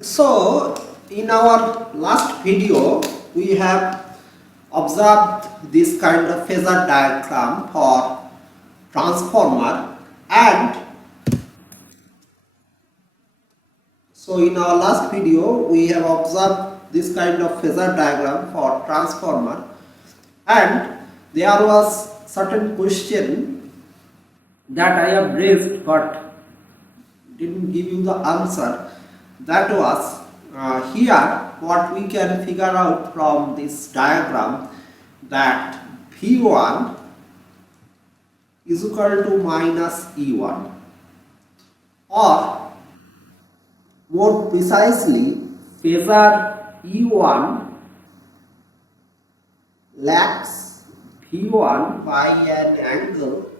So, in our last video, we have observed this kind of phasor diagram for transformer, and so in our last video we have observed this kind of phasor diagram for transformer, and there was certain question that I have raised but didn't give you the answer. That was here what we can figure out from this diagram, that V1 is equal to minus E1, or more precisely phasor E1 lags V1 by an angle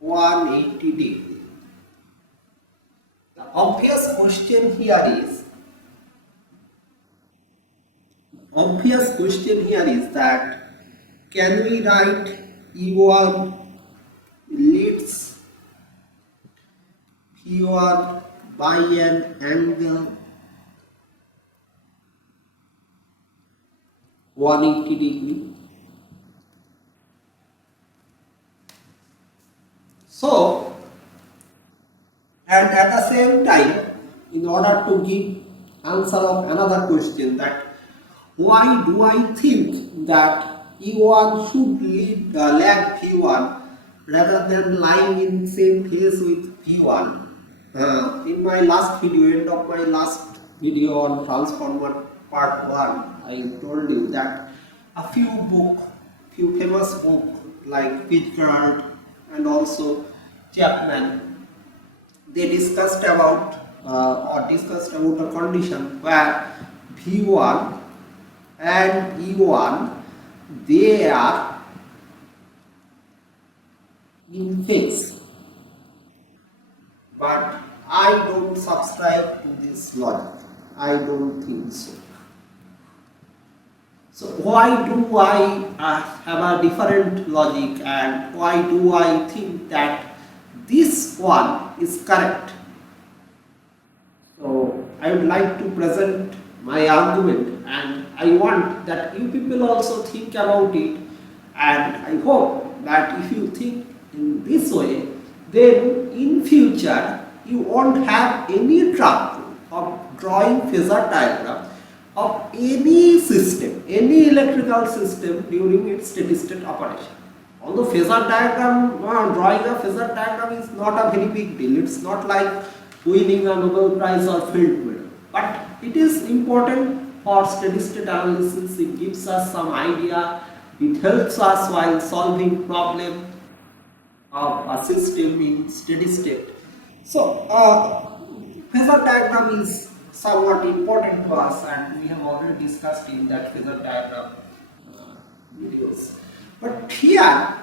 180 degree. The obvious question here is that can we write E1 leads V1 by an angle 180 degree? So, and at the same time, in order to give answer of another question, that why do I think that E1 should lag V1 rather than lying in same phase with V1? In my last video, end of my last video on transformer part 1, I told you that a few famous books like Fitzgerald and also Chapman, they discussed about a condition where V1 and E1, they are in phase. But I don't subscribe to this logic. I don't think so. So why do I have a different logic, and why do I think that this one is correct? So I would like to present my argument, and I want that you people also think about it, and I hope that if you think in this way, then in future you won't have any trouble of drawing phasor diagram of any system, any electrical system during its steady state operation. Although phasor diagram, drawing a phasor diagram is not a very big deal. It's not like winning a Nobel Prize or field medal, but it is important for steady state analysis. It gives us some idea. It helps us while solving problem of a system in steady state. So, phasor diagram is somewhat important to us, and we have already discussed in that phasor diagram videos. But here,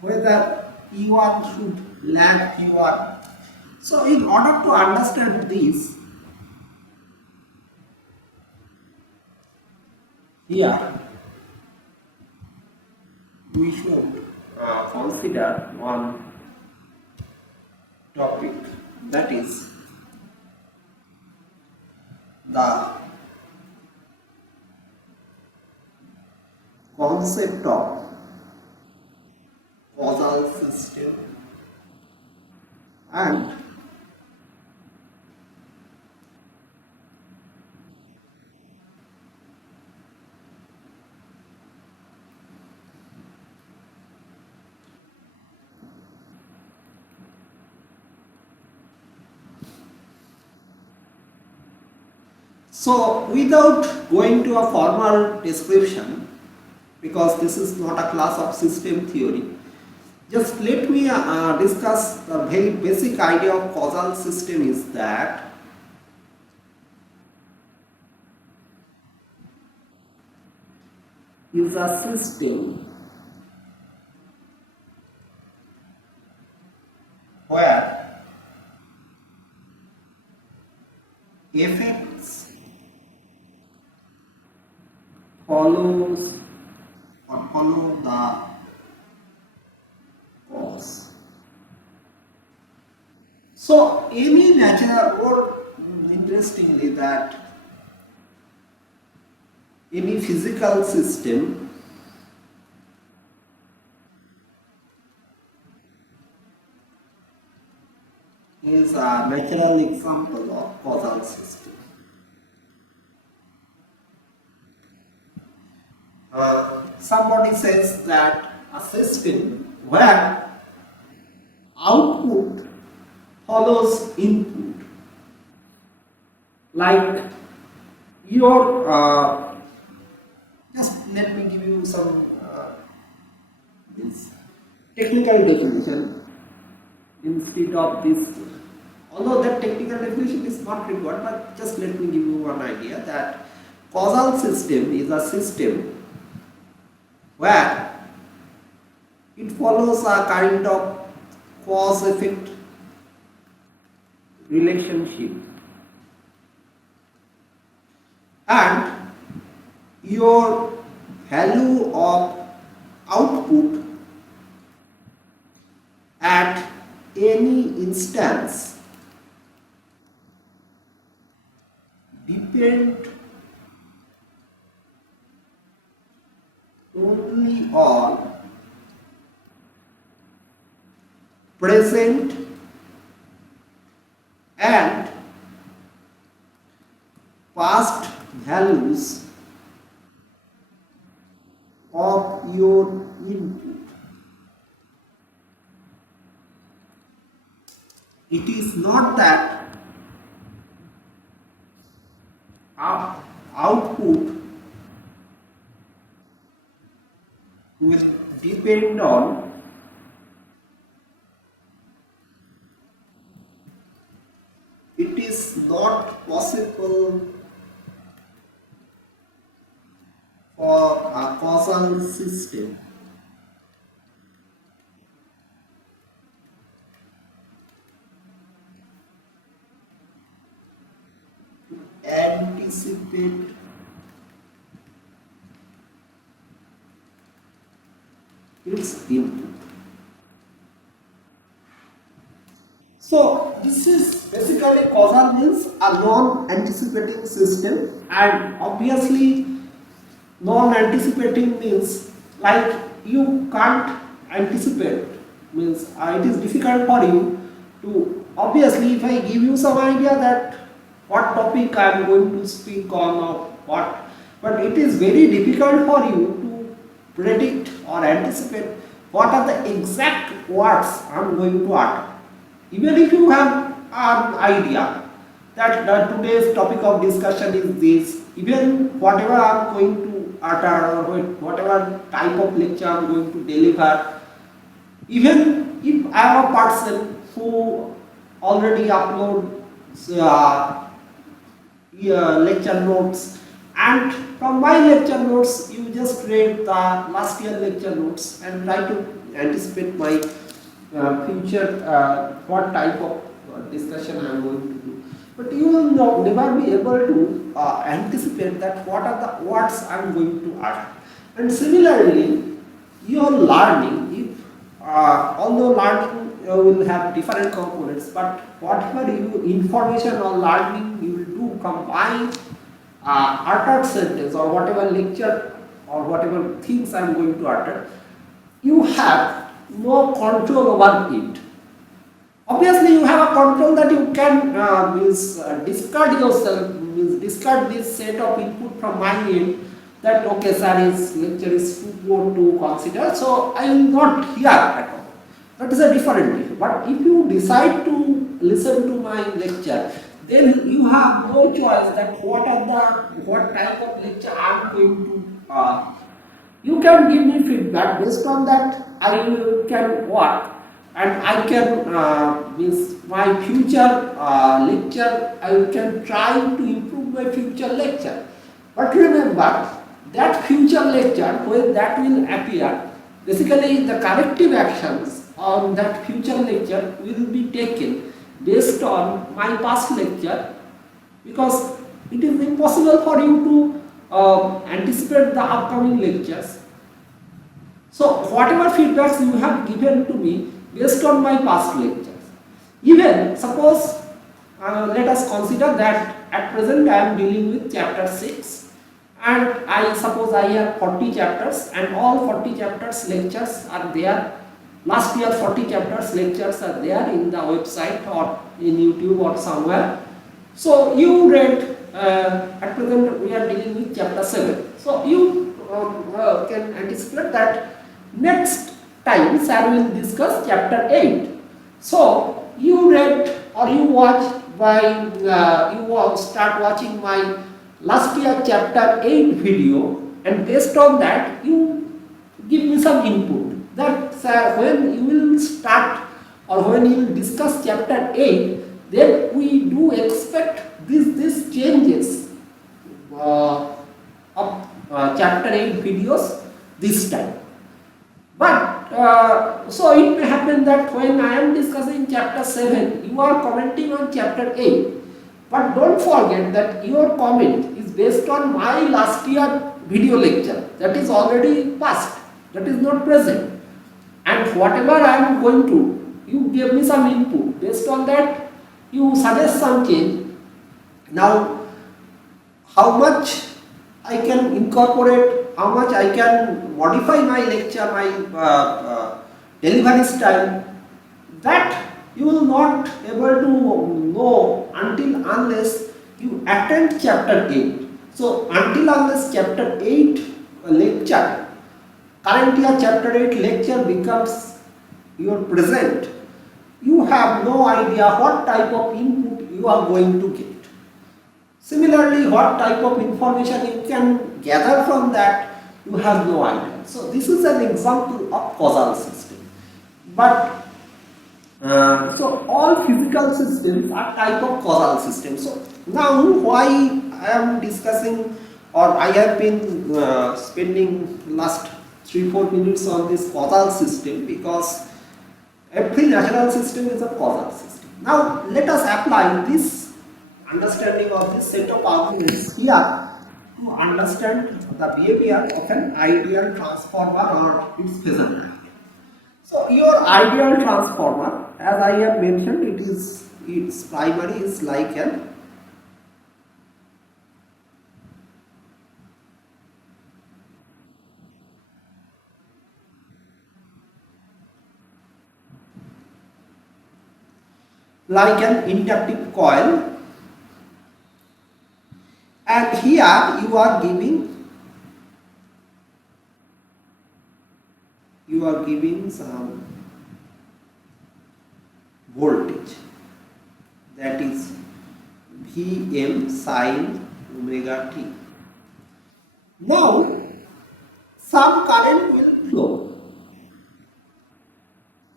whether E1 should lag P1. So, in order to understand this, here we should consider one topic, that is the concept of causal system and so without going to a formal description, because this is not a class of system theory, just let me discuss the very basic idea of causal system is that is a system where effects follow the cause. So any natural, or interestingly, that any physical system is a natural example of causal system. Somebody says that a system where output follows input, like your just let me give you some this technical definition instead of this, although that technical definition is not required, but just let me give you one idea that causal system is a system where it follows a kind of cause-effect relationship, and your value of output at any instance depend only on present and past values of your input. It is not that output will depend on it is not possible for a causal system to anticipate its input. So this is basically causal means a non-anticipating system, and obviously non-anticipating means like you can't anticipate, means it is difficult for you to, obviously if I give you some idea that what topic I am going to speak on or what, but it is very difficult for you to predict or anticipate what are the exact words I am going to utter. Even if you have an idea that today's topic of discussion is this, even whatever I am going to utter or whatever type of lecture I am going to deliver, even if I am a person who already uploads lecture notes, and from my lecture notes you just read the last year lecture notes and try to anticipate my future what type of discussion I am going to do, but you will never be able to anticipate that what are the words I am going to utter. And similarly, your learning, if although learning will have different components, but whatever you information or learning you will do combine uttered sentence or whatever lecture or whatever things I am going to utter, you have no control over it. Obviously, you have a control that you can discard yourself, discard this set of input from my end, that okay sir, his lecture is too poor to consider, so I will not hear at all. That is a different issue. But if you decide to listen to my lecture, then you have no choice that what type of lecture I am going to you can give me feedback. Based on that I can work, and I can with my future lecture I can try to improve my future lecture. But remember that future lecture, when that will appear, basically the corrective actions on that future lecture will be taken based on my past lecture, because it is impossible for you to anticipate the upcoming lectures. So whatever feedbacks you have given to me based on my past lectures, Even suppose, let us consider that at present I am dealing with chapter 6, and I suppose I have 40 chapters and all 40 chapters lectures are there. Last year 40 chapters lectures are there in the website or in YouTube or somewhere. So you read, at present we are dealing with chapter 7. So you can anticipate that next time sir will discuss chapter 8. So you read or you watch by start watching my last year chapter 8 video, and based on that you give me some input that when you will start or when you will discuss chapter 8, then we do expect these changes of chapter 8 videos this time. But so it may happen that when I am discussing chapter 7, you are commenting on chapter 8. But don't forget that your comment is based on my last year video lecture. That is already past. That is not present. And whatever I am going to, you give me some input. Based on that, you suggest some change. Now, how much I can incorporate, how much I can modify my lecture, my delivery style, that you will not able to know until unless you attend chapter 8. So until unless chapter 8 lecture, current year chapter 8 lecture becomes your present, you have no idea what type of input you are going to get. Similarly, what type of information you can gather from that, you have no idea. So this is an example of causal system. But so all physical systems are type of causal systems. So now why I am discussing, or I have been spending last 3-4 minutes on this causal system, because every natural system is a causal system. Now let us apply this understanding of this set of arguments here to understand the behavior of an ideal transformer or its phasor diagram. So your ideal transformer, as I have mentioned, its primary is like an inductive coil, and here you are giving some voltage, that is Vm sin omega t. Now some current will flow.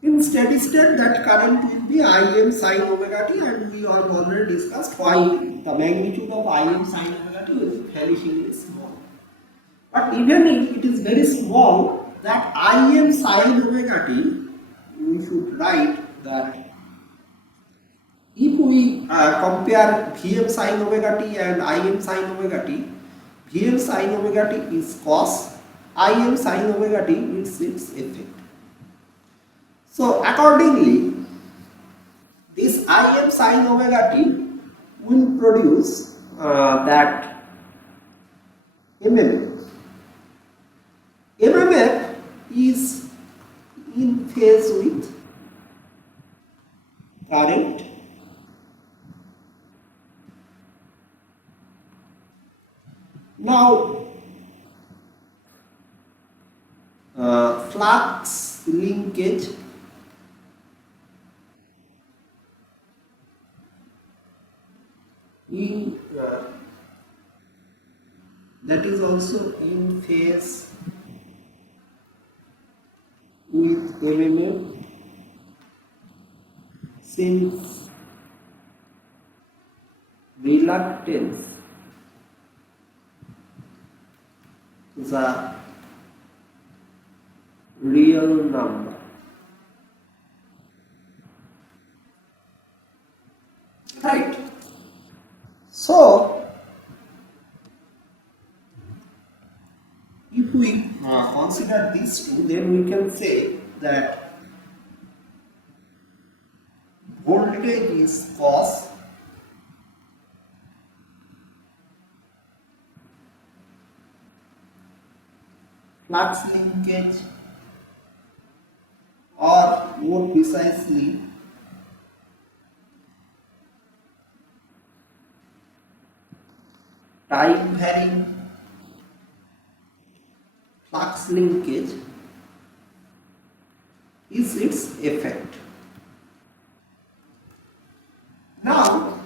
In steady state, that current will be Im sin omega t, and we have already discussed why the magnitude of Im sin omega t is vanishingly small. But even if it is very small, that Im sin omega t, we should write that if we compare Vm sin omega t and Im sin omega t, Vm sin omega t is cos, Im sin omega t is its effect. So accordingly, this Im sin omega t will produce that MMF. MMF is in phase with current. Now, flux linkage in that is also in phase with MMF, since reluctance is a real number. Right? So, if we consider these two, then we can say that voltage is cos, flux linkage, or more precisely time varying flux linkage is its effect. Now,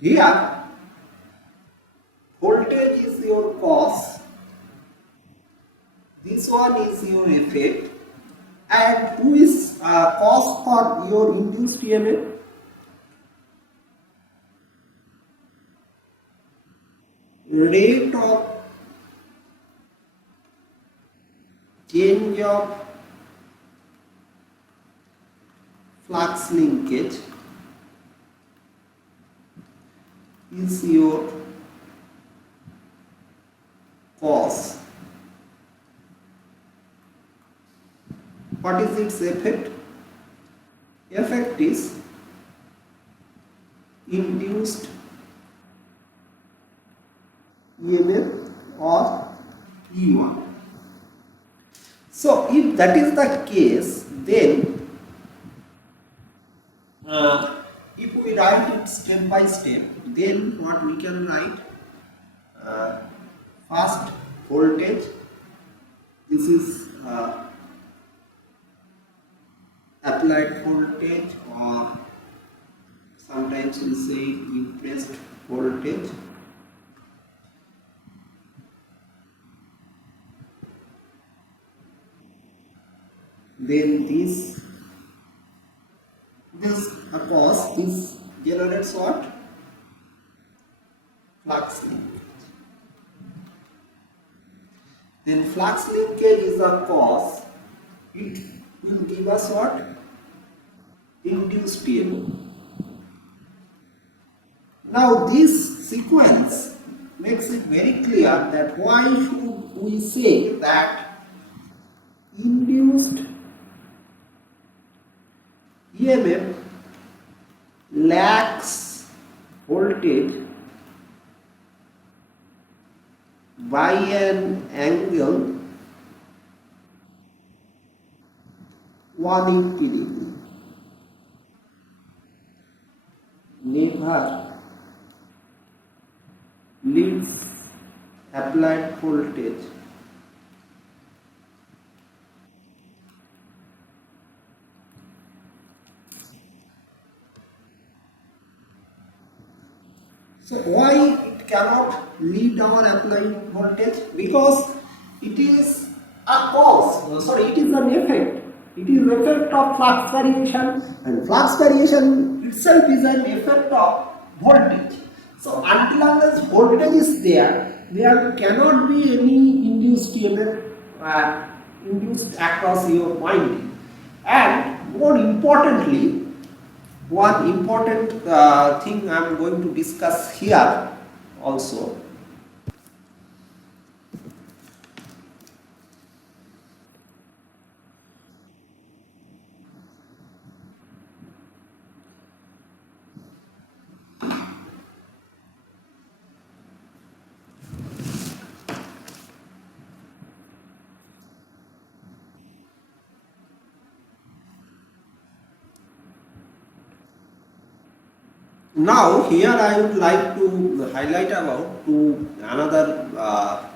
here voltage is your cos, this one is your effect, and who is cos for your induced EMF? Rate of change of flux linkage is your cos. What is its effect? Effect is induced EMF or E1. So if that is the case, then if we write it step by step, then what we can write? First, voltage. This is applied voltage, or sometimes we say impressed voltage. Then this cos, this generates what? Flux linkage. Then flux linkage is a cos. It will give us what? Induced EMF. Now this sequence makes it very clear that why should we say that induced EMF lacks voltage by an angle 180 degree. Never leads applied voltage So why it cannot lead our applied voltage? Because it is a cause, it is an effect. It is effect of flux variation, and flux variation itself is an effect of voltage. So until unless voltage is there, there cannot be any induced EMF induced across your winding. And more importantly, one important thing I am going to discuss here also. Now here I would like to highlight about another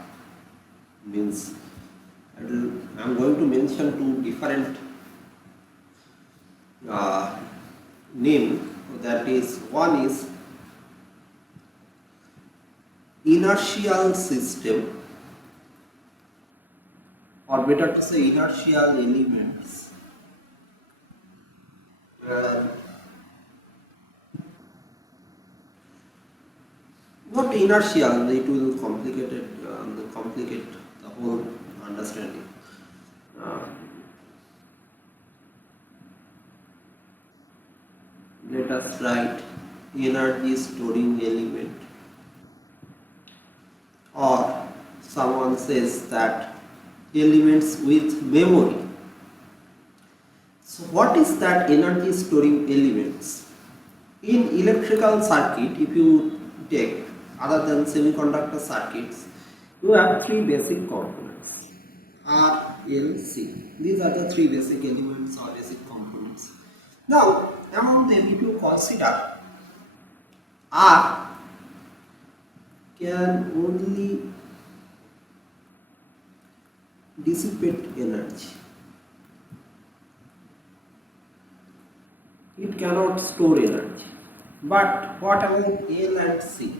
means I am going to mention two different name, that is, one is inertial system, or better to say inertial elements. Not inertial, it will complicate the whole understanding. Let us write energy storing element, or someone says that elements with memory. So what is that energy storing elements? In electrical circuit, if you take other than semiconductor circuits, you have three basic components R, L, C. These are the three basic elements or basic components. Now, among them, if you consider R can only dissipate energy. It cannot store energy. But what about L and C?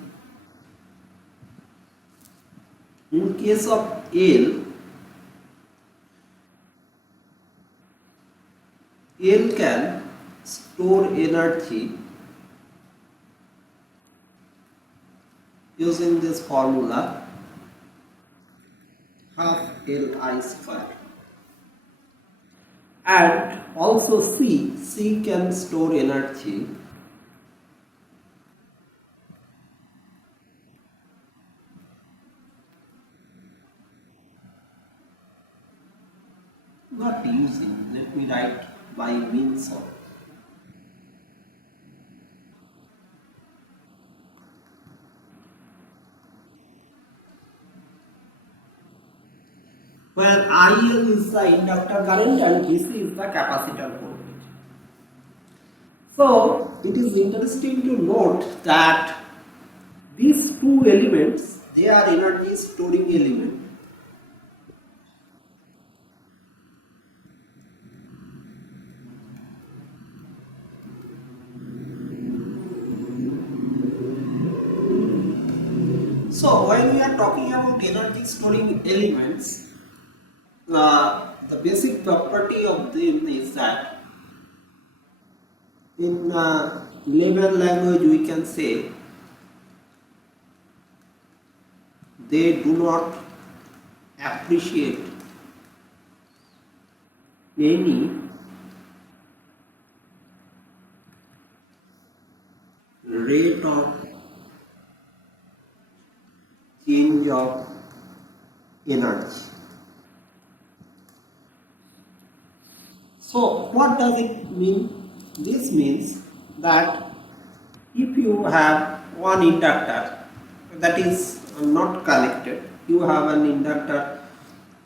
In case of L can store energy using this formula half Li square. And also C can store energy not using, let me write by means of where IL is the inductor current and DC is the capacitor voltage. So it is interesting to note that these two elements, they are energy storing elements. So when we are talking about energy storing elements, the basic property of them is that in layman language we can say they do not appreciate any rate of change of energy. So what does it mean? This means that if you have one inductor that is not connected, you have an inductor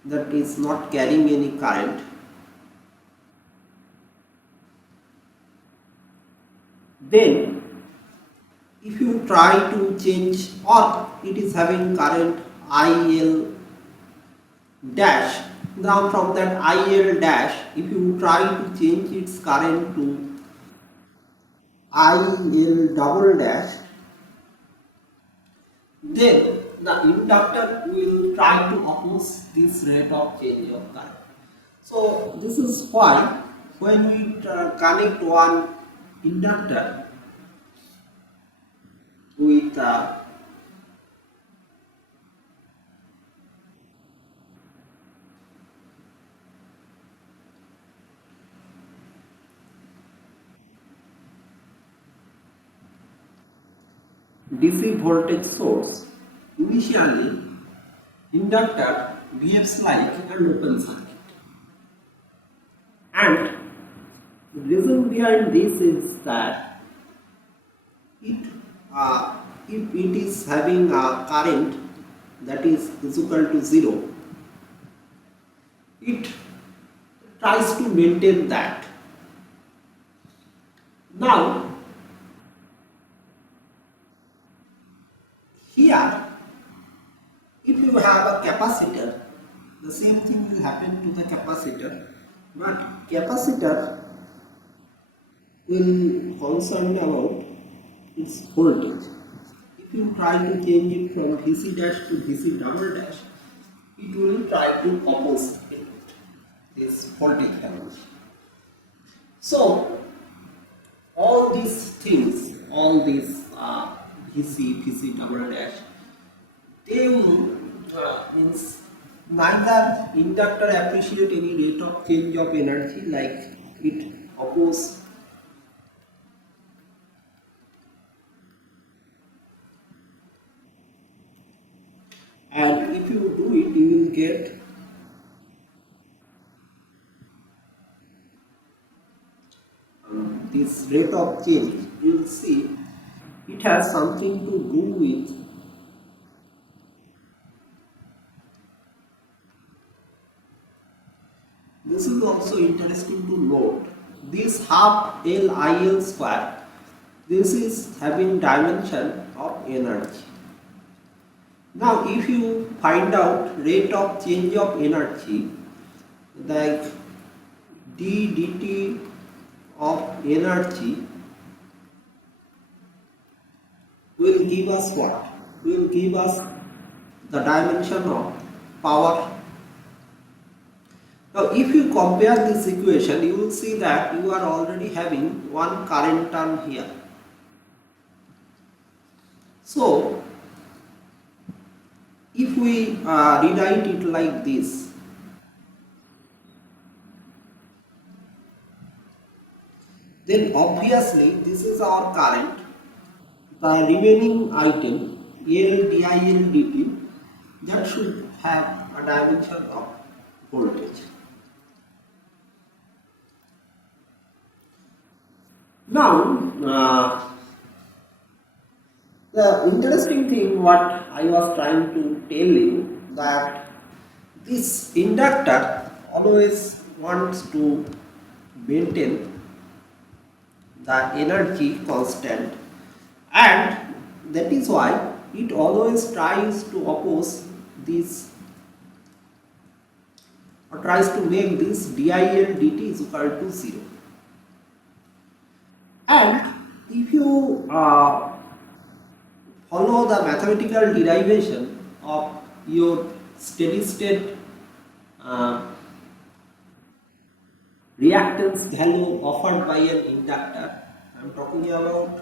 that is not carrying any current, then if you try to change, or it is having current IL dash, now from that IL dash, if you try to change its current to IL double dash, then the inductor will try to oppose this rate of change of current. So this is why when we connect one inductor with DC voltage source, initially inductor behaves like an open circuit. And the reason behind this is that it, if it is having a current that is equal to 0, it tries to maintain that. Now, here, if you have a capacitor, the same thing will happen to the capacitor, but capacitor will concern about its voltage. If you try to change it from VC dash to VC double dash, it will try to oppose this voltage value. So all these things, all these VC double dash, they will means neither inductor appreciate any rate of change of energy, like it oppose and if you do it, you will get this rate of change, you will see it has something to do with this. Is also interesting to note this half LIL square, this is having dimension of energy. Now if you find out rate of change of energy, like d dt of energy will give us what? Will give us the dimension of power. Now if you compare this equation, you will see that you are already having one current term here. So if we rewrite it like this, then obviously this is our current. The remaining item L DIL dt, that should have a dimension of voltage. Now the interesting thing what I was trying to tell you, that this inductor always wants to maintain the energy constant, and that is why it always tries to oppose this, or tries to make this DIL dt is equal to 0. And if you follow the mathematical derivation of your steady state reactance value offered by an inductor, I am talking about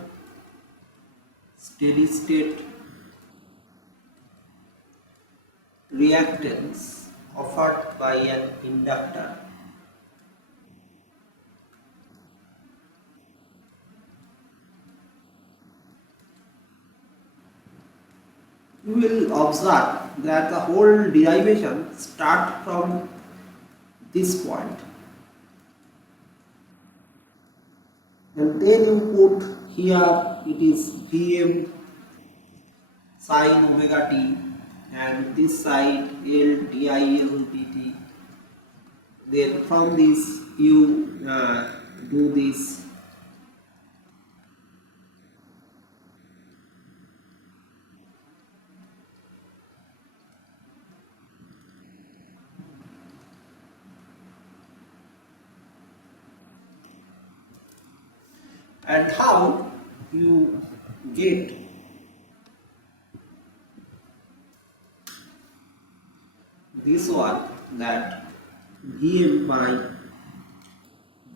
steady state reactance offered by an inductor. You will observe that the whole derivation starts from this point, and then you put here it is Vm sin omega t, and this side L DIL dt. Then from this you do this and how you get this one, that Vm by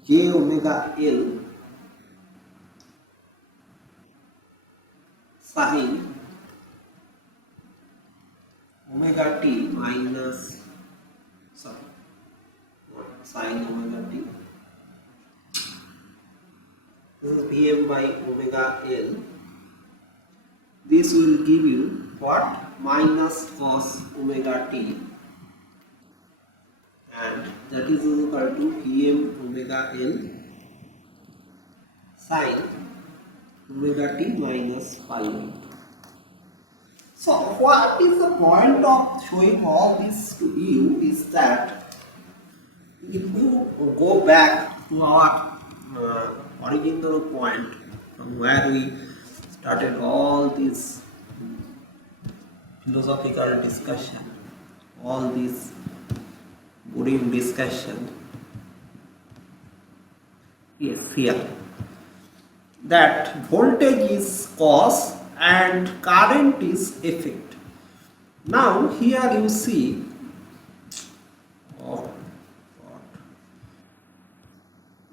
j omega L sin omega t minus, sorry, sin omega t. This is Vm by omega L. This will give you what? Minus cos omega t, and that is equal to Vm omega L sin omega t minus pi. So what is the point of showing all this to you is that if you go back to our original point from where we started all this philosophical discussion, all this boring discussion, yes, here, that voltage is cause and current is effect. Now here you see,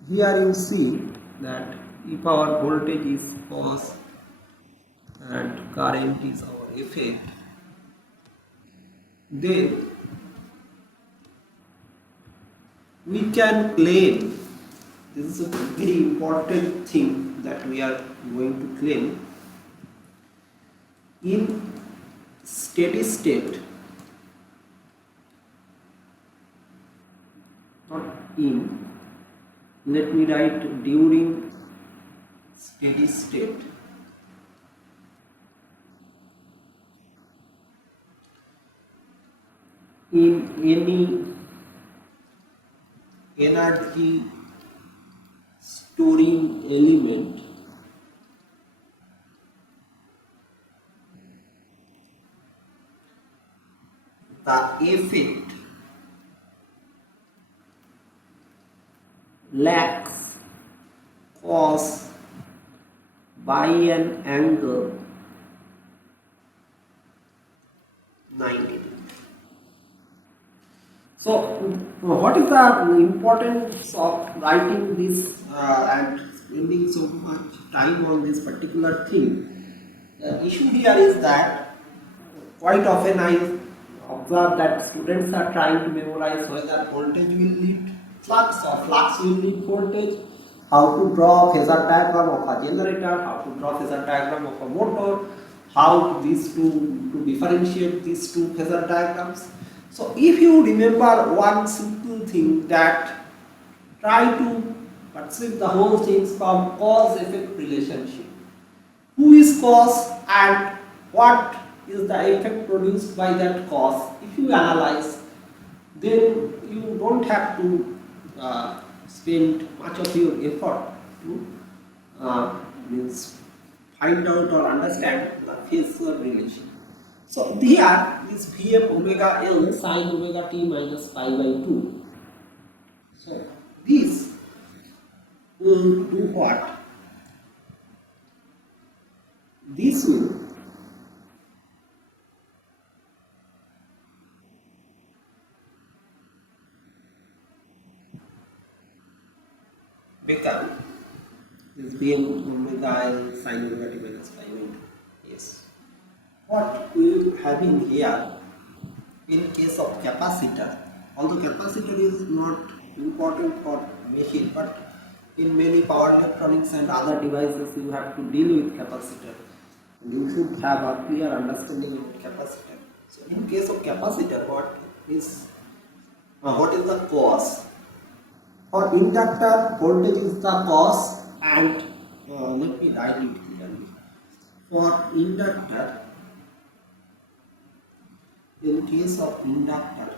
here you see that if our voltage is cause and current is our effect, then we can claim, this is a very important thing that we are going to claim, in steady state, not in, let me write during steady state. In any energy storing element, the effect lacks cause by an angle 90 degrees. So, what is the importance of writing this and spending so much time on this particular thing? The issue here is that quite often I observe that students are trying to memorize whether voltage will lead flux or flux will lead voltage, how to draw phasor diagram of a generator, how to draw phasor diagram of a motor, how to differentiate these two phasor diagrams. So if you remember one simple thing, that try to perceive the whole things from cause-effect relationship. Who is cause and what is the effect produced by that cause? If you analyze, then you don't have to spend much of your effort to means find out or understand the phasor relation. So here is Vm omega L sin omega t minus pi by 2. So this will do what? This will become this Vm omega L sin omega t minus pi by 2. Yes. What we are having here in case of capacitor, although capacitor is not important for machine, but in many power electronics and other devices you have to deal with capacitor. You should have a clear understanding of capacitor. So in case of capacitor, what is the cause? For inductor, voltage is the cause, and let me write it clearly. For inductor, in case of inductor,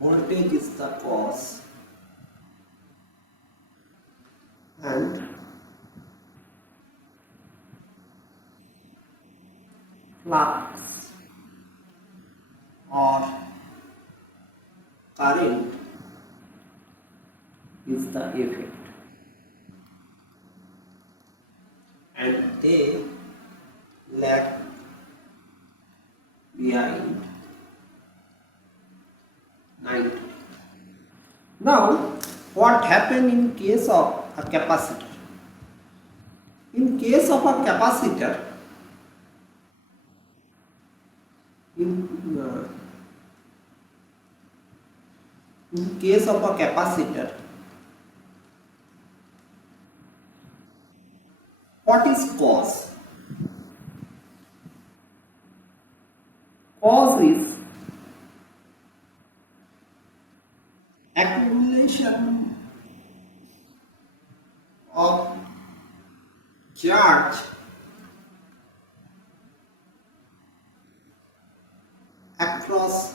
voltage is the cause and flux or current is the effect, and they lag behind 90. Now, what happened in case of a capacitor? In case of a capacitor, in case of a capacitor, what is cause? Cause is accumulation of charge across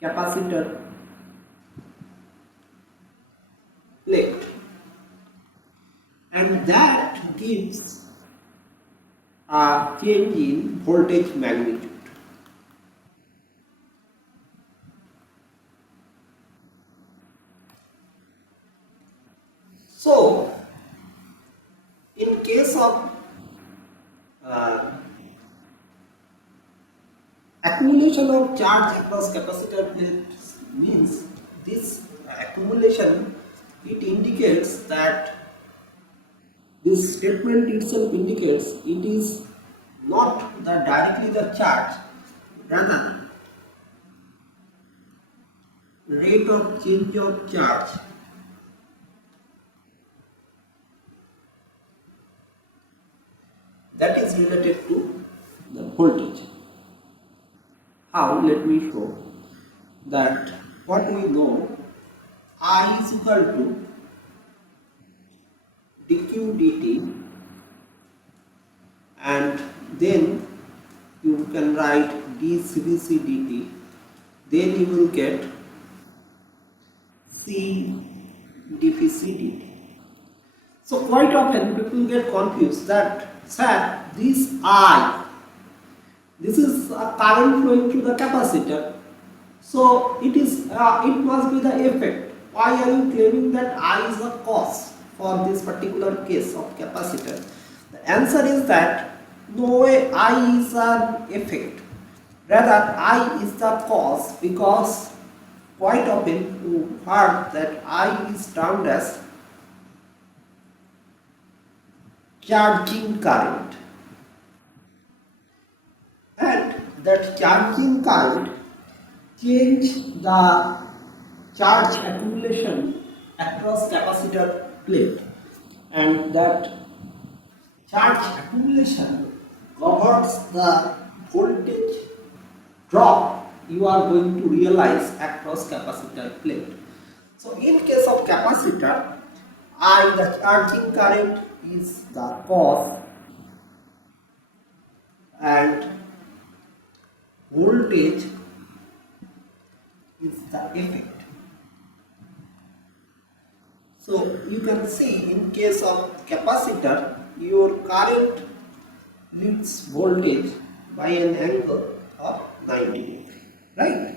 capacitor plate, and that gives a change in voltage magnitude. So, in case of accumulation of charge across capacitor plates, means this accumulation, it indicates that this statement itself indicates it is not directly the charge, rather rate of change of charge that is related to the voltage. How? Let me show. that what we know, I is equal to dq dt, and then you can write dcdc dt, then you will get c dpc dt. So quite often people get confused that, sir, this I, this is a current flowing through the capacitor, so it must be the effect. Why are you claiming that I is the cause for this particular case of capacitor? The answer is that no way I is an effect, rather I is the cause, because quite often you heard that I is termed as charging current, and that charging current change the charge accumulation across capacitor plate, and that charge accumulation governs the voltage drop you are going to realize across capacitor plate. So in case of capacitor, I, the charging current, is the cause, and voltage is the effect. So you can see in case of capacitor, your current leads voltage by an angle of 90 degrees, right?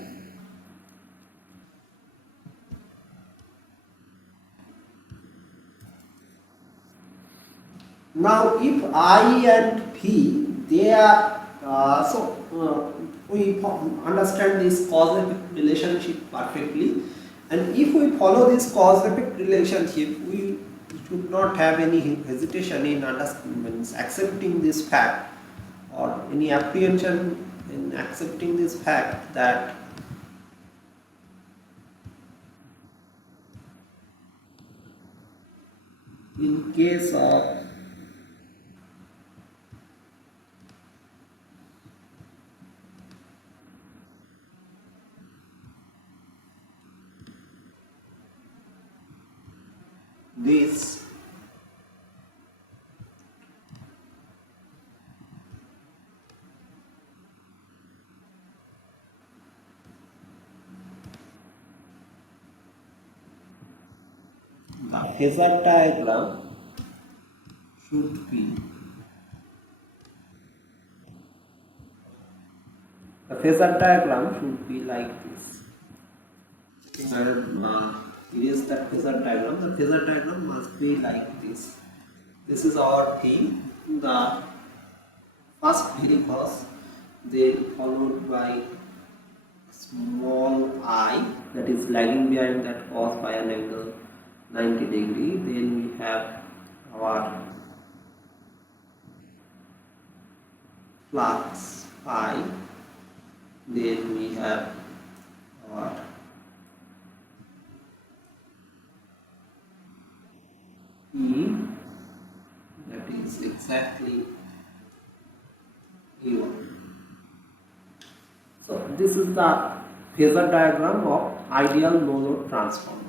Now if I and P, they are we understand this cause effect relationship perfectly, and if we follow this cause effect relationship, we should not have any hesitation in accepting this fact, or any apprehension in accepting this fact that in case of this the phasor diagram should be, the phasor diagram should be like this. And erase that phasor diagram. The phasor diagram must be like this. This is our V, the first V first, then followed by small I, that is lagging behind that cos by an angle 90 degree. Then we have our flux phi, then we have our E, that is exactly E1. So this is the phasor diagram of ideal no load transformer.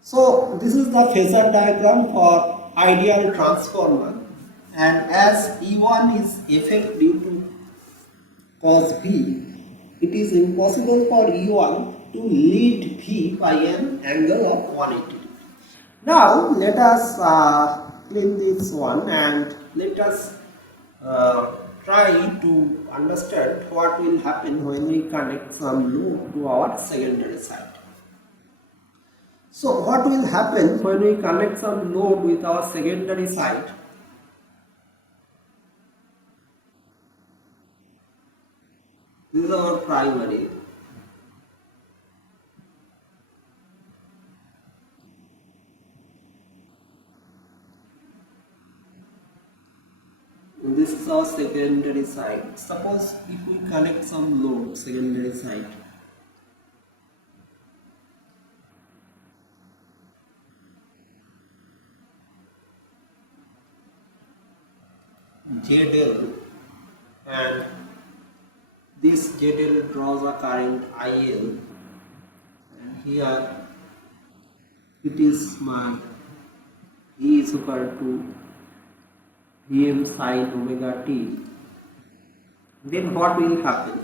So this is the phasor diagram for ideal transformer, and as E1 is effect due to cos B, it is impossible for E1 to lead V by an angle of 180 degree. Now let us clean this one, and let us try to understand what will happen when we connect some load to our secondary side. So what will happen when we connect some load with our secondary side? This is our primary. And this is our secondary side. Suppose if we connect some load secondary side. ZL, and this ZL draws a current IL, and here it is my E is equal to Vm sin omega t. Then what will happen?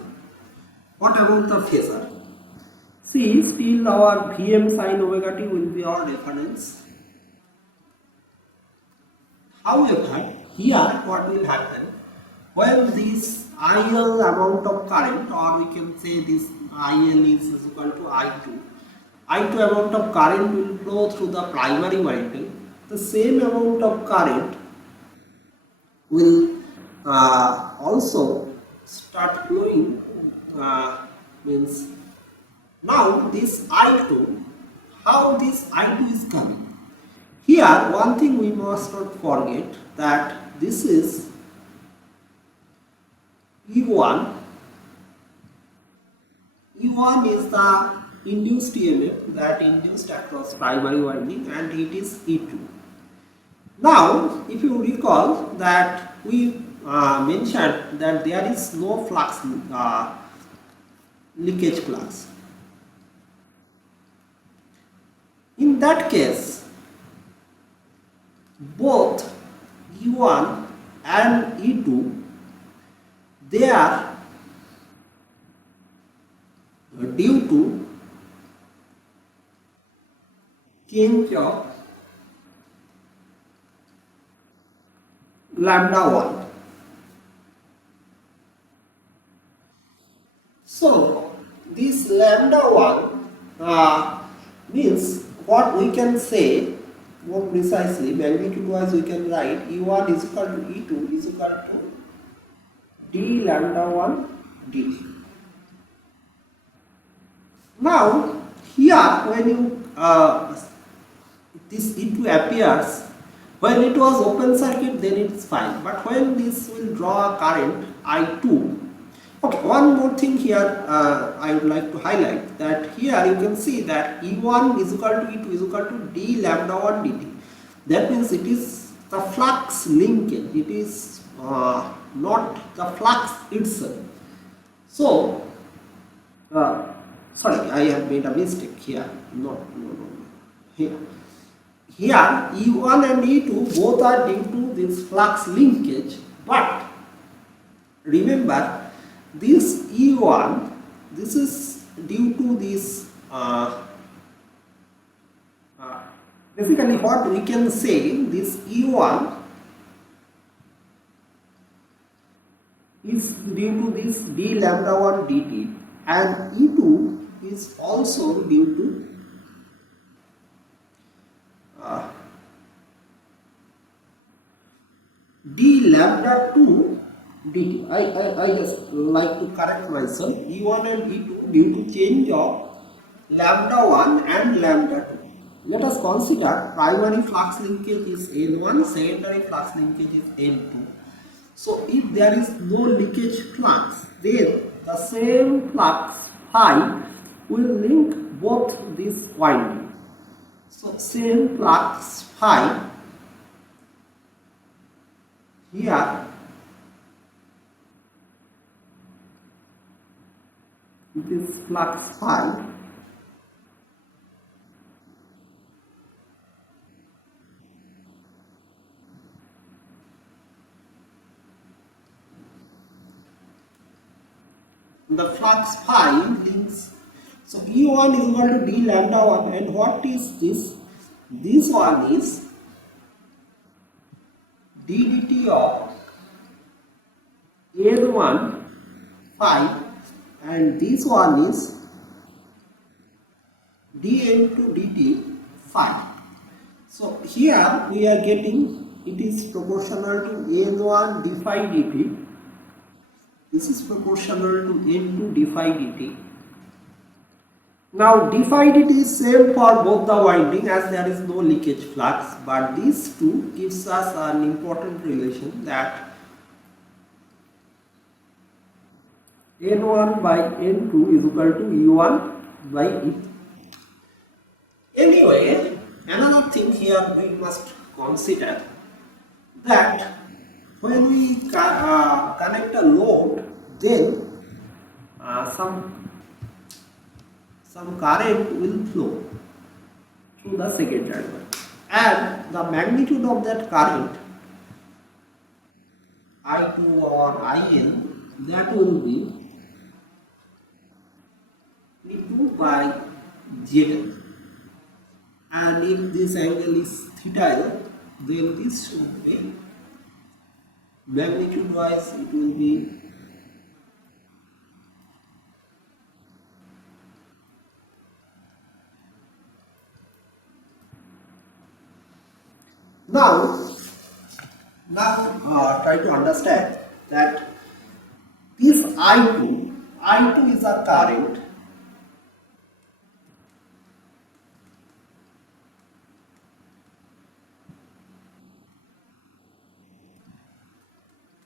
What about the phasor? See, still our Vm sin omega t will be our reference. However, here what will happen? When this IL amount of current, or we can say this IL is equal to I2 amount of current will flow through the primary winding. The same amount of current will also start flowing, means now this I2, how this I2 is coming? Here one thing we must not forget, that this is E1. E1 is the induced EMF that induced across primary winding, and it is E2. Now if you recall that we mentioned that there is no flux, leakage flux. In that case, both E1 and E2, they are due to change of lambda 1. So this lambda 1 means what we can say more precisely, magnitude wise we can write E1 is equal to E2 is equal to d lambda 1 dt. Now here when you this E2 appears, when it was open circuit then it is fine, but when this will draw a current I2. Okay, one more thing here I would like to highlight, that here you can see that E1 is equal to E2 is equal to d lambda 1 dt. That means it is the flux linkage, it is not the flux itself. So sorry, I have made a mistake here. No. Here E1 and E2 both are due to this flux linkage, but remember this E1, this is due to this basically what we can say, this E1 is due to this d lambda 1 dt, and E2 is also due to d lambda 2 dt. I just like to correct myself. E1 and E2 due to change of lambda 1 and lambda 2. Let us consider primary flux linkage is N1, secondary flux linkage is N2. So if there is no leakage flux, then the same flux phi will link both these windings. So same flux phi here, it is flux phi, the flux phi links. So E1 is equal to d lambda 1, and what is this? This one is d dt of N1 phi, and this one is dN2 dt phi. So here we are getting, it is proportional to N1 d phi dt. This is proportional to N2 d phi dt. Now d phi dt is same for both the winding as there is no leakage flux, but these two gives us an important relation, that N1 by N2 is equal to E1 by E2. Anyway, another thing here we must consider, that when we connect a load, then some current will flow through the second terminal, and the magnitude of that current, I2 or IN, that will be V2 by ZL. And if this angle is theta, then this should be magnitude wise, it will be now try to understand that this I2 is a current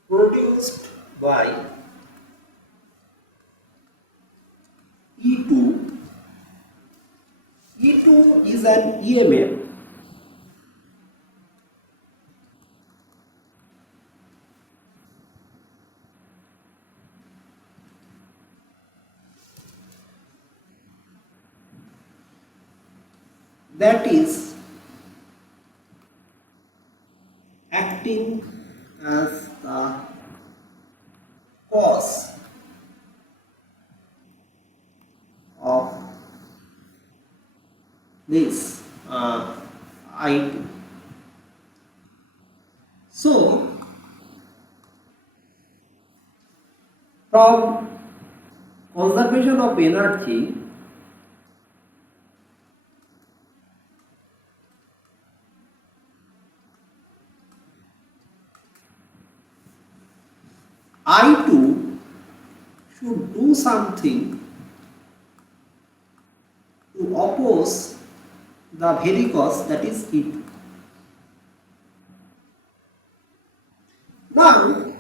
produced by E2. E2 is an EMF that is acting as the cause of this I2. So, from conservation of energy, I2 should do something to oppose the very cause, that is E2. Now,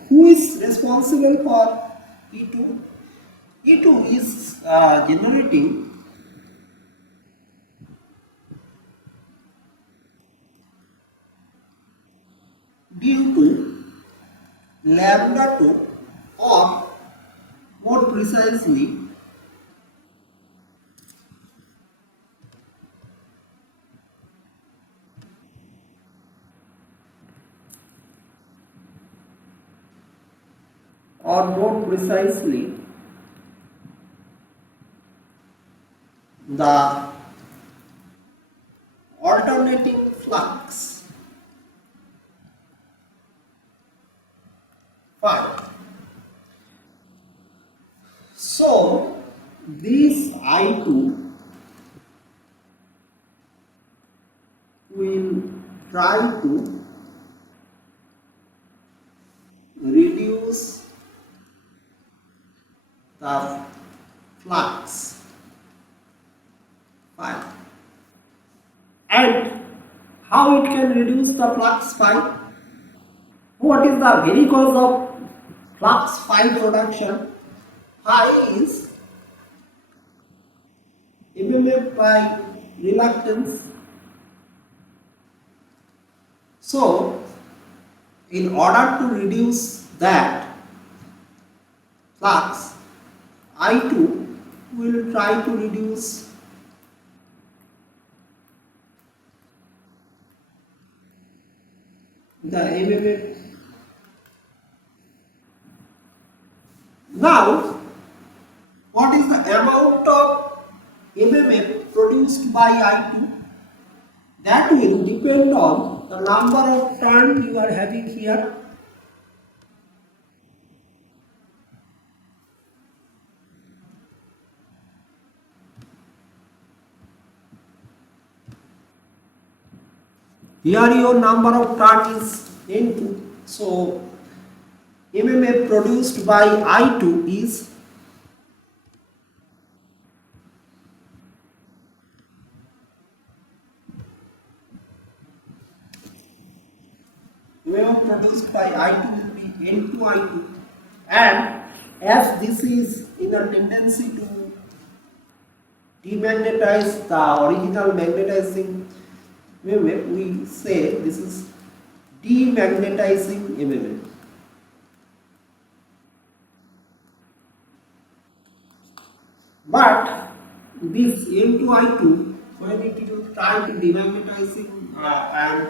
who is responsible for E2? E2 is generating due to lambda 2, or more precisely the alternating flux phi. So this I2 will try to reduce the flux phi. And how it can reduce the flux phi? What is the very cause of flux phi production? Phi is MMF by reluctance. So, in order to reduce that flux, I2 will try to reduce the MMF. Now, what is the amount of MMF produced by I2? That will depend on the number of turns you are having here. Here your number of turns is N2. So, MMF produced by I2 is MMF produced by I2 will be N2 I2, and as this is in a tendency to demagnetize the original magnetizing MMF, we say this is demagnetizing MMF. But this M2I2, when it will try to demagnetizing and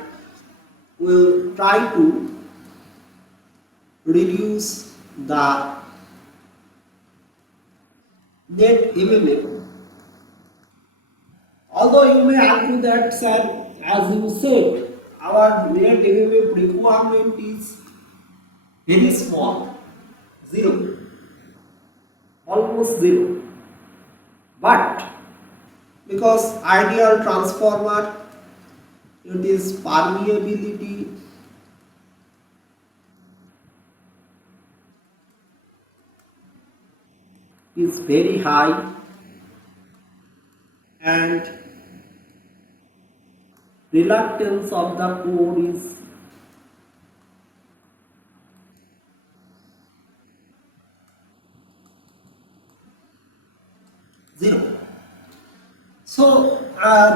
will try to reduce the net MMF. Although you may argue that, sir, as you said, our net MMF requirement is very small, 0, almost 0. But because ideal transformer, it is permeability is very high and reluctance of the core is zero. So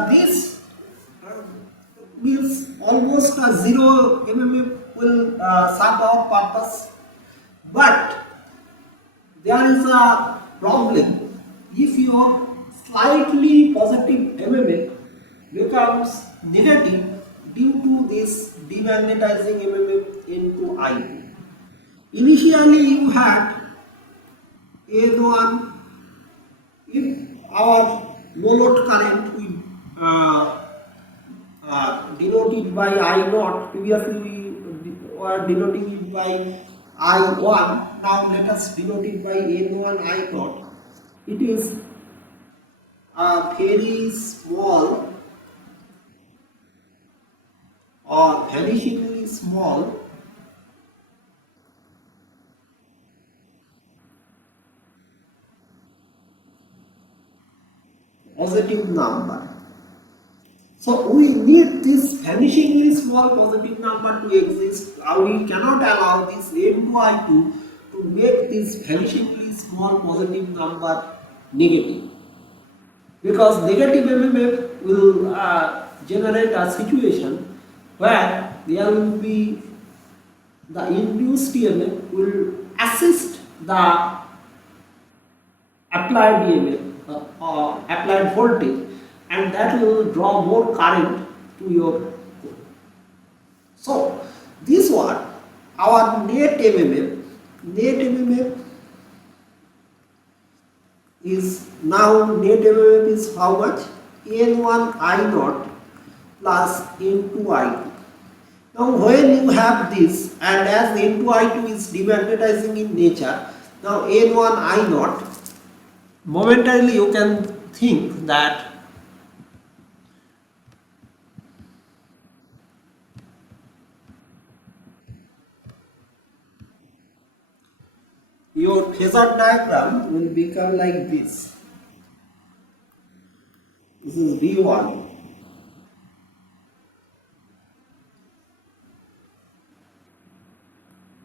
this means almost a 0 MMF will serve our purpose, but there is a problem. If your slightly positive MMF becomes negative due to this demagnetizing MMF into I. Initially you had N1, if our no load current we denoted by I naught, previously we were denoting it by I1, now let us denote it by N1 I naught. It is a very small or vanishingly small positive number. So we need this vanishingly small positive number to exist. We cannot allow this M2I2 to make this vanishingly small positive number negative, because negative MMF will generate a situation where there will be the induced EMF will assist the applied EMF or applied voltage, and that will draw more current to your core. So this one, our net MMF is now net MMF is how much? N1 I naught plus N2 I2. Now when you have this, and as N2 I2 is demagnetizing in nature, now N1 I naught, momentarily you can think that your phasor diagram will become like this. This is V1.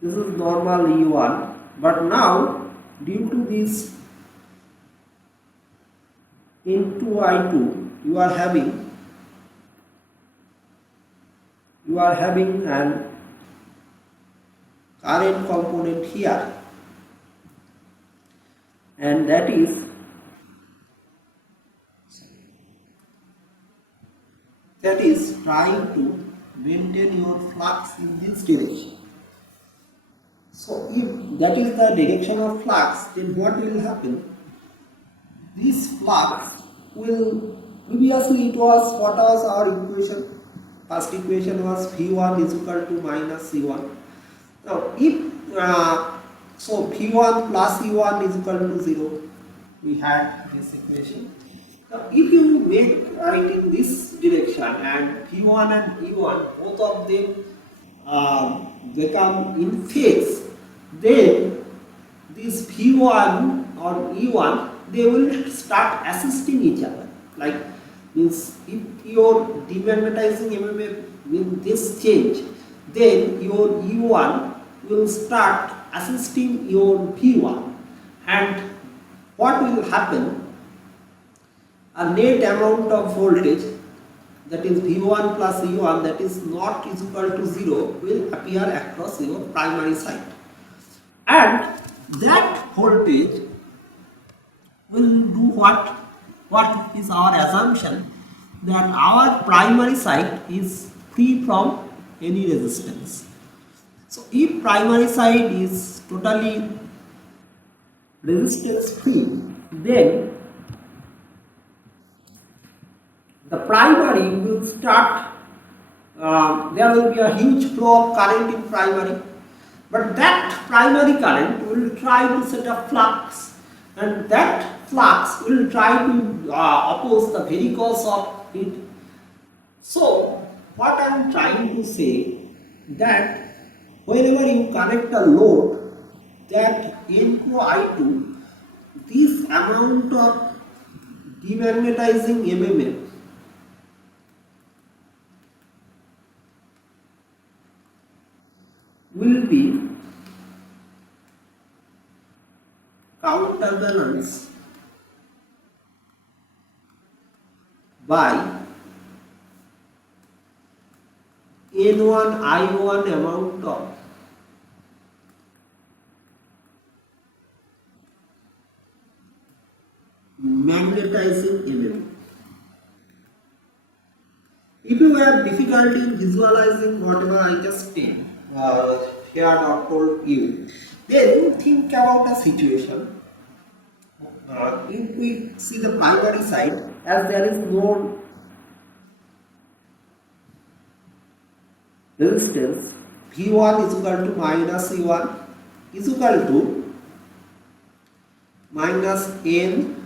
This is normal E1, but now due to this into I2 you are having an current component here, and that is trying to maintain your flux in this direction. So if that is the direction of flux, then what will happen? This flux will, previously it was, what was our equation? First equation was V1 is equal to minus C1. Now if so V1 plus E1 is equal to 0, we had this equation. Now if you make it in this direction and V1 and E1 both of them become in phase, then this V1 or E1 they will start assisting each other. Like means if your demagnetizing MMF with this change, then your E1 will start assisting your V1, and what will happen? A net amount of voltage, that is V1 plus E1, that is not is equal to 0, will appear across your primary side, and that voltage will do what? What is our assumption? That our primary side is free from any resistance. So if primary side is totally resistance free, then the primary will start, there will be a huge flow of current in primary, but that primary current will try to set a flux, and that flux will try to oppose the very cause of it. So what I am trying to say, that whenever you connect a load, that N2 I2, this amount of demagnetizing MMF will be counterbalanced by N1 I1 amount of magnetizing MMF. If you have difficulty in visualizing whatever I just shared or told you, then think about a situation. If we see the primary side, as there is no resistance, V1 is equal to minus C1 is equal to minus N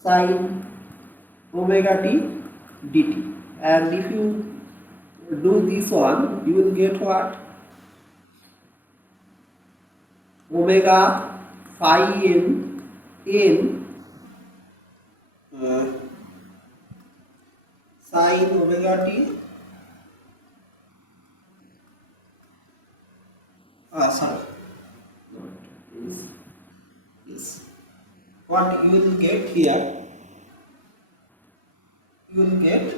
sin omega t dt, and if you do this one, you will get what? Omega phi n sin omega t, sorry, not this, yes. What you will get here, you will get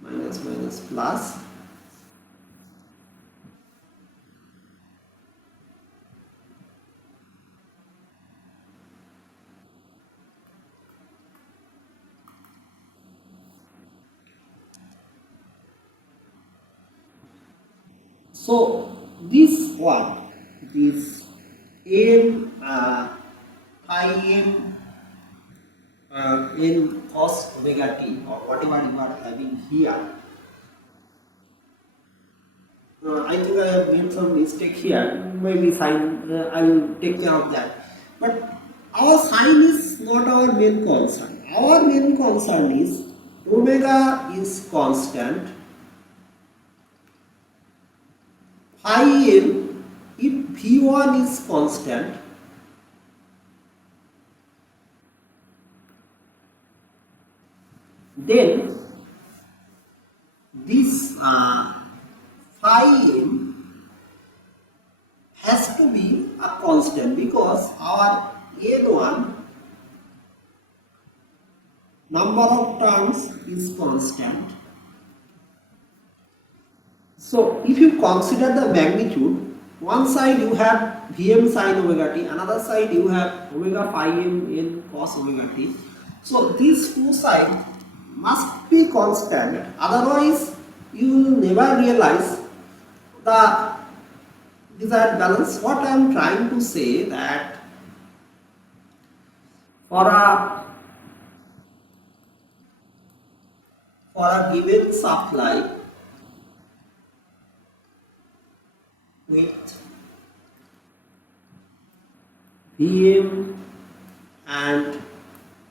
minus minus plus so this one, this n phi n in cos omega t, or whatever you are having here. I think I have made some mistake here. Maybe sign, I will take care of that. But our sign is not our main concern. Our main concern is omega is constant. Phi n, if V1 is constant, then this phi n has to be a constant, because our n1 number of terms is constant. So if you consider the magnitude, one side you have Vm sin omega t, another side you have omega phi m in cos omega t. So these two sides must be constant, otherwise you will never realize the desired balance. What I am trying to say, that for a given supply with Vm and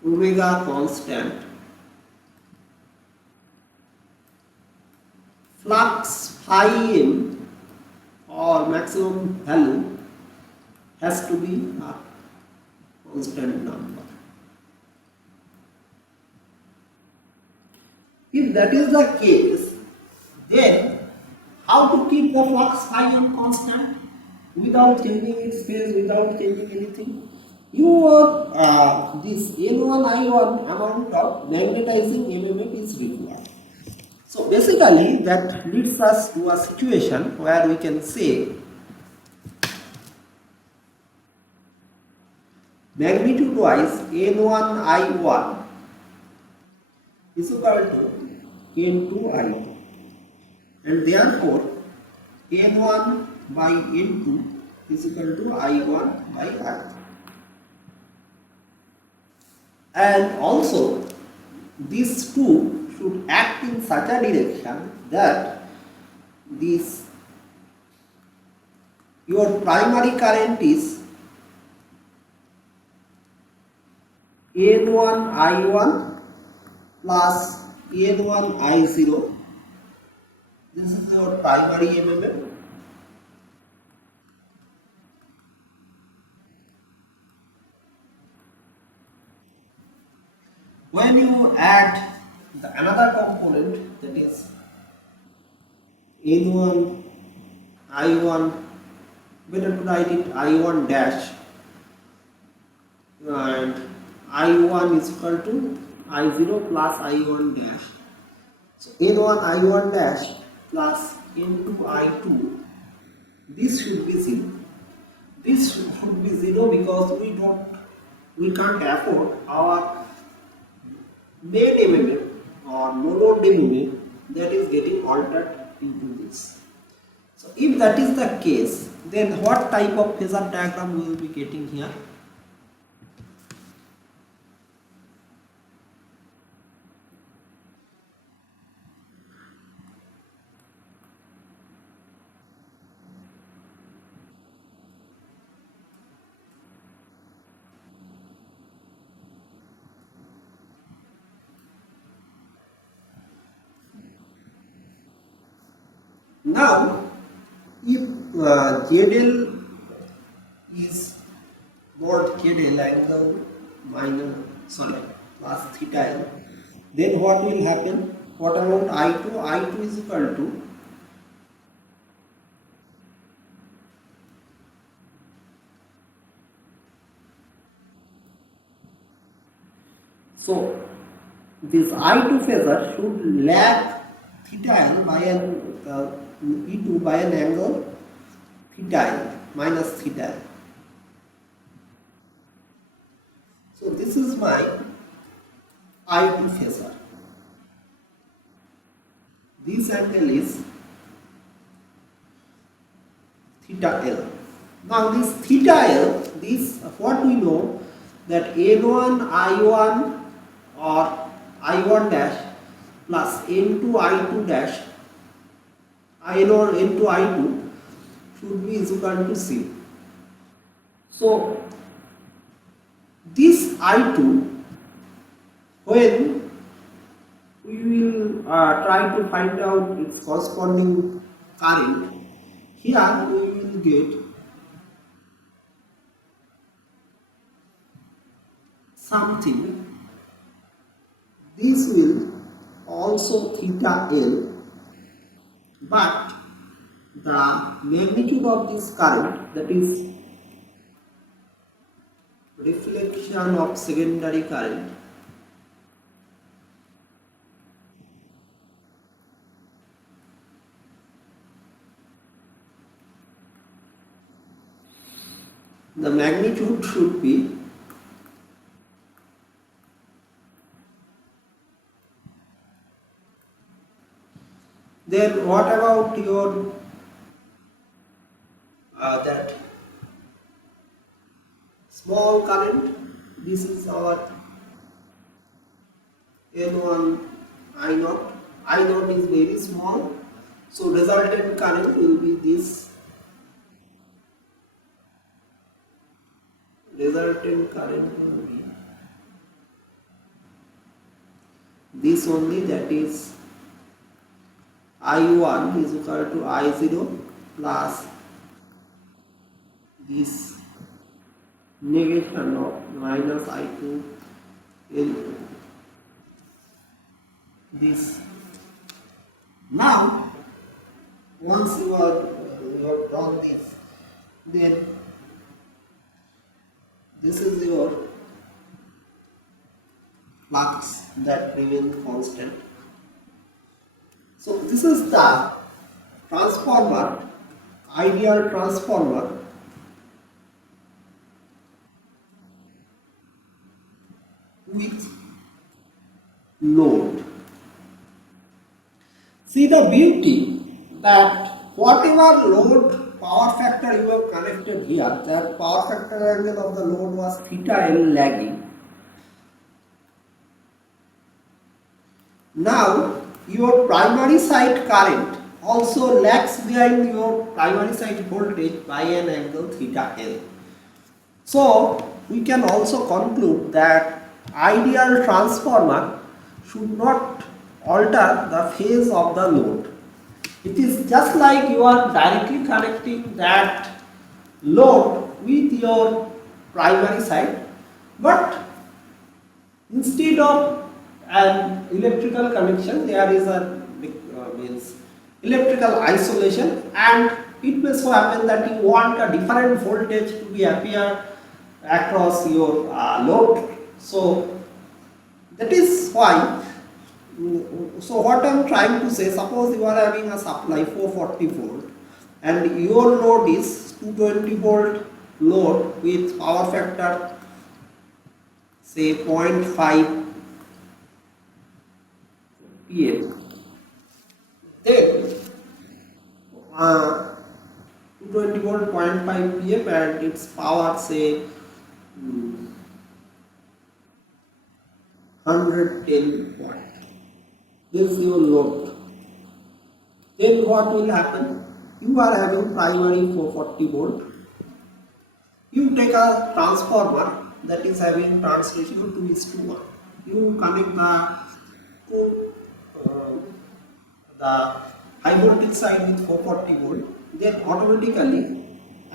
omega constant, flux phi m or maximum value has to be a constant number. If that is the case, then how to keep keep the flux phi on constant without changing its phase, without changing anything. This N1 I1 amount of magnetizing MMF is required. So basically that leads us to a situation where we can say magnitude wise N1 I1 is equal to N2 I1, and therefore N1 by N2 is equal to I1 by I2. And also these two should act in such a direction that this your primary current is N1 I1 plus N1 I0. This is your primary MMF. When you add another component, that is N1 I1, better to write it I1 dash, and I1 is equal to I0 plus I1 dash. So N1 I1 dash plus N2 I2, this should be 0. This should be 0 because we can't afford our main MMF or no load MMF that is getting altered into this. So if that is the case, then what type of phasor diagram we will be getting here? Now, if ZL is mod ZL angle plus theta L, then what will happen? What about I2? I2 is equal to this I2 phasor should lag theta L by an E2 by an angle theta L minus theta L. So this is my I2 phasor. This angle is theta L. Now this theta L, this what we know, that N1 I1 or I1 dash plus N2 I2 dash N1 N2 I2 should be is equal to C. So this I2, when we will try to find out its corresponding current, here we will get something. This will also theta L, but the magnitude of this current, that is reflection of secondary current, the magnitude should be then what about your that small current? This is our N1 I0. I0 is very small, so resultant current will be this. Resultant current will be this only, that is I1 is equal to I0 plus this negation of minus I2 in this. Now Once you have drawn this, then this is your flux that remains constant. So this is the transformer, ideal transformer with load. See the beauty that whatever load power factor you have connected here, that power factor angle of the load was theta L lagging. Now your primary side current also lags behind your primary side voltage by an angle theta L. So we can also conclude that ideal transformer should not alter the phase of the load. It is just like you are directly connecting that load with your primary side, but instead of an electrical connection there is a means electrical isolation, and it may so happen that you want a different voltage to be appear across your load. So that is why. So what I am trying to say, suppose you are having a supply 440 volt and your load is 220 volt load with power factor say 0.5 pm, then 220 volt 0.5 pm and its power say 110 watt. This is your load. Then what will happen? You are having primary 440 volt. You take a transformer that is having turns ratio 2:1. You connect the high voltage side with 440 volt. Then automatically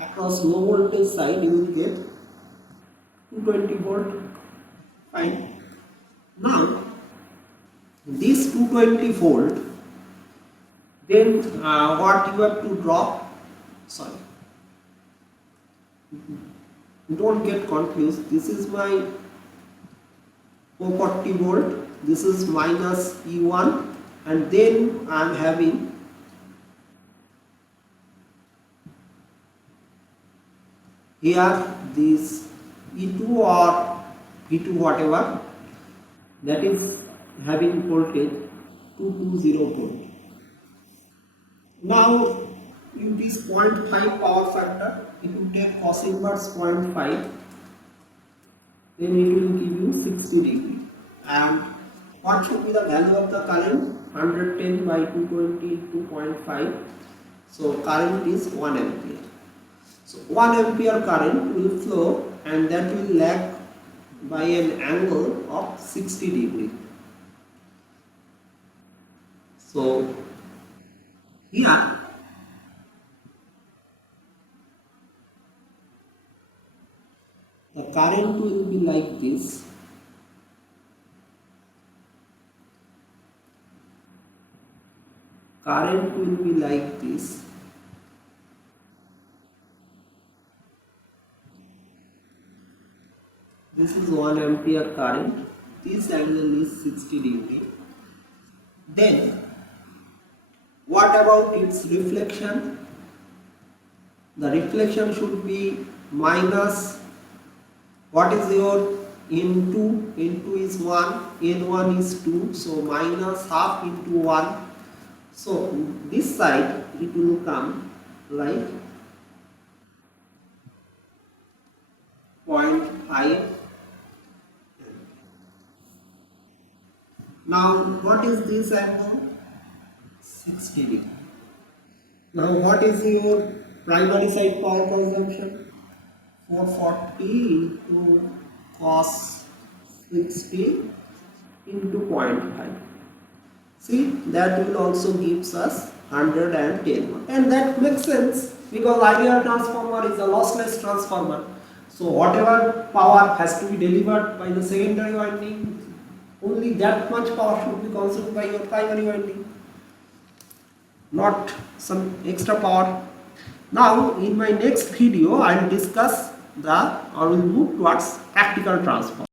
across low voltage side you will get 220 volt. Fine. Now this 220 volt, then what you have to drop, sorry, don't get confused, this is my 440 volt, this is minus E1, and then I am having here this E2 or V2 whatever, that is having voltage 220 volt. Now in this 0.5 power factor, if you take cos inverse 0.5, then it will give you 60 degree. And what should be the value of the current? 110 by 220 into 0.5. So current is 1 ampere. So 1 ampere current will flow and that will lag by an angle of 60 degree. So here the current will be like this. Current will be like this. This is 1 ampere current. This angle is 60 degree. Then what about its reflection? The reflection should be minus, what is your N2? N2 is 1, N1 is 2, so minus half into 1. So this side it will come like 0.5. Now what is this angle? 60 degree. Now what is your primary side power consumption? 440 into cos 60 into 0.5. See, that will also gives us 110, and that makes sense because ideal transformer is a lossless transformer. So whatever power has to be delivered by the secondary winding, only that much power should be consumed by your primary winding. not some extra power. Now in my next video I will discuss or will move towards practical transformer.